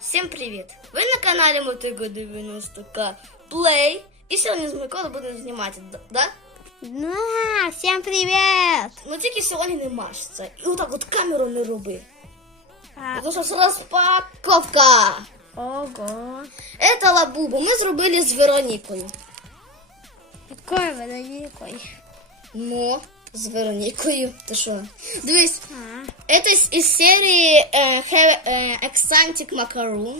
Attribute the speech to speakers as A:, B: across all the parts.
A: Всім привіт! Ви на каналі Мотиго 90К Play. І сьогодні з Миколою будемо знімати, д- да?
B: Да, всем привет!
A: Ну тільки сьогодні не машеться. І отак от камеру не роби.
B: А,
A: Тому що розпаковка.
B: ого.
A: Це лабубу ми зробили з Веронікою.
B: Какой водоникой?
A: Ну, З Веронікою. Ти що? Дивись, це із серії е, Have е, Macaroon.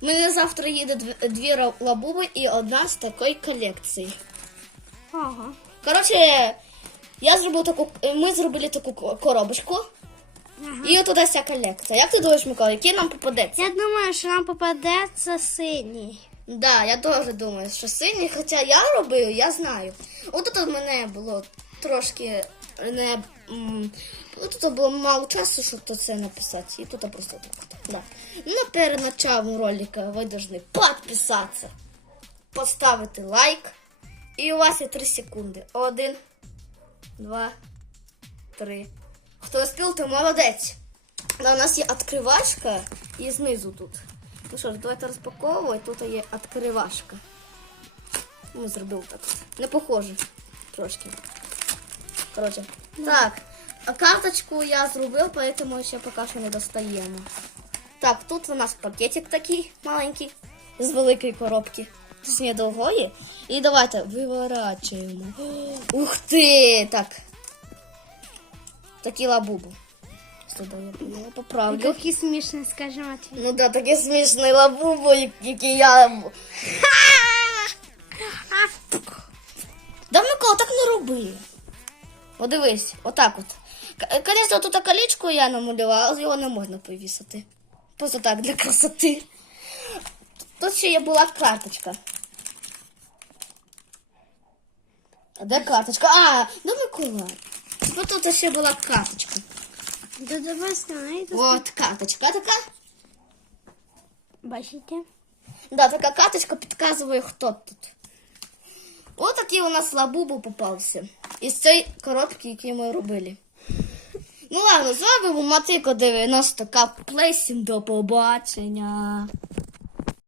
A: Мене завтра їде дві лабуби і одна з такої колекції.
B: ого.
A: Коротше, я зробив таку, ми зробили таку коробочку.
B: Ага.
A: І туди вся колекція. Як ти думаєш, Микола, який нам попадеться?
B: Я думаю, що нам попадеться синій.
A: Да, я теж думаю, що синій, хоча я робив, я знаю. От тут в мене було трошки не. тут було мало часу, щоб то це написати. І тут просто так. Да. Ну, перед началом ролика ви повинні підписатися, поставити лайк. І у вас є 3 секунди. Один, два, три. Хто успів, то молодець. У нас є відкривашка і знизу тут. Ну що ж, давайте розпаковувати. Тут є відкривашка. Ми зробив так. Не похоже. Трошки. Коротше. Так. А карточку я зробив, поэтому ще поки що не достаємо. Так, тут у нас пакетик такий маленький з великої коробки. З недовгої. І давайте виворачуємо. Ух ти! Так. Такі лабубу. Поправлю.
B: Який смішний, скажи, Матвій.
A: Ну да, такий смішний лабубо, який я. Да, Микола, так не роби. О, дивись, отак от. К- Конечно, тут колечко я намалювала, але його не можна повісити. Просто так, для красоти. Тут ще є була карточка. А де карточка? А, ну Микола. Ну тут ще була карточка.
B: Да давай знаєте.
A: От карточка така.
B: Бачите?
A: Да, така карточка підказує, хто тут. Ось такий у нас лабубу попався. Із цієї коробки, які ми робили. Ну ладно, з вами Матико 90 Плейсін. До побачення.